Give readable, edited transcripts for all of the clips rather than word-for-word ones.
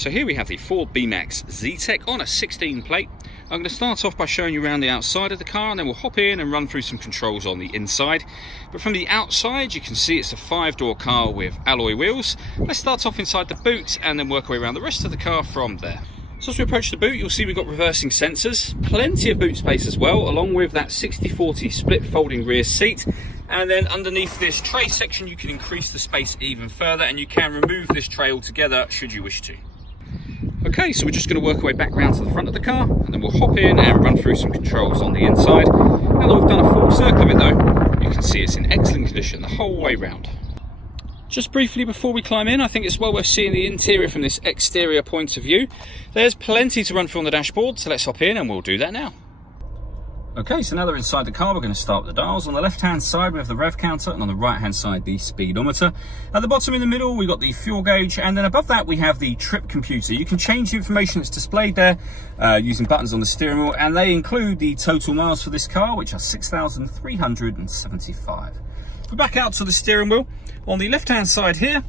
So here we have the Ford B-Max Z-Tech on a 16 plate. I'm going to start off by showing you around the outside of the car, and then we'll hop in and run through some controls on the inside. But from the outside you can see it's a 5-door car with alloy wheels. Let's start off inside the boot and then work our way around the rest of the car from there. So as we approach the boot, you'll see we've got reversing sensors, plenty of boot space as well, along with that 60/40 split folding rear seat. And then underneath this tray section you can increase the space even further, and you can remove this tray altogether should you wish to. Okay, so we're just going to work our way back round to the front of the car, and then we'll hop in and run through some controls on the inside. Now that we've done a full circle of it though, you can see it's in excellent condition the whole way round. Just briefly before we climb in, I think it's well worth seeing the interior from this exterior point of view. There's plenty to run through on the dashboard, so let's hop in and we'll do that now. Okay, so now that we're inside the car, we're going to start with the dials. On the left-hand side, we have the rev counter, and on the right-hand side, the speedometer. At the bottom in the middle, we've got the fuel gauge, and then above that, we have the trip computer. You can change the information that's displayed there using buttons on the steering wheel, and they include the total miles for this car, which are 6,375. We're back out to the steering wheel. On the left-hand side here,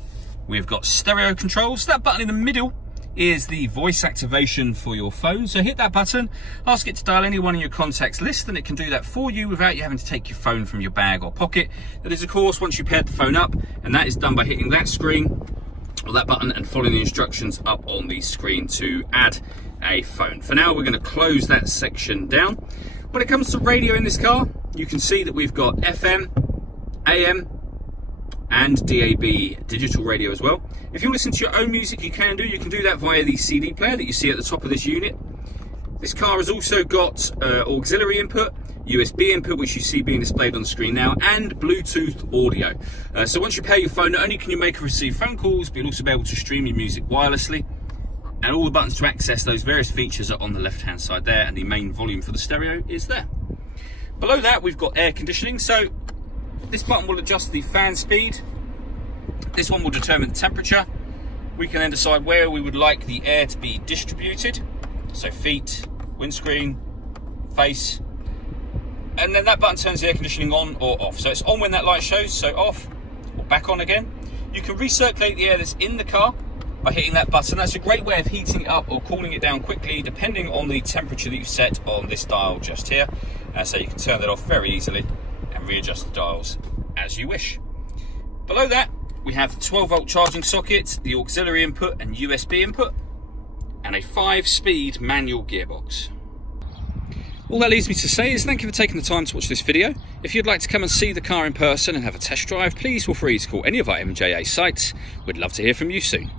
we've got stereo controls. That button in the middle is the voice activation for your phone. So hit that button, ask it to dial anyone in your contacts list, and it can do that for you without you having to take your phone from your bag or pocket. That is, of course, once you paired the phone up, and that is done by hitting that screen or that button and following the instructions up on the screen to add a phone. For now, we're going to close that section down. When it comes to radio in this car, you can see that we've got FM, AM, and DAB digital radio as well. If you listen to your own music, you can do that via the CD player that you see at the top of this unit. This car has also got auxiliary input, USB input, which you see being displayed on the screen now, and Bluetooth audio. So once you pair your phone, not only can you make and receive phone calls, but you'll also be able to stream your music wirelessly. And all the buttons to access those various features are on the left-hand side there, and the main volume for the stereo is there. Below that, we've got air conditioning. So this button will adjust the fan speed. This one will determine the temperature. We can then decide where we would like the air to be distributed. So feet, windscreen, face. And then that button turns the air conditioning on or off. So it's on when that light shows, so off or back on again. You can recirculate the air that's in the car by hitting that button. That's a great way of heating it up or cooling it down quickly, depending on the temperature that you set on this dial just here. So you can turn that off very easily and readjust the dials as you wish. Below that, we have the 12-volt charging socket, the auxiliary input and USB input, and a 5-speed manual gearbox. All that leaves me to say is thank you for taking the time to watch this video. If you'd like to come and see the car in person and have a test drive, please feel free to call any of our MJA sites. We'd love to hear from you soon.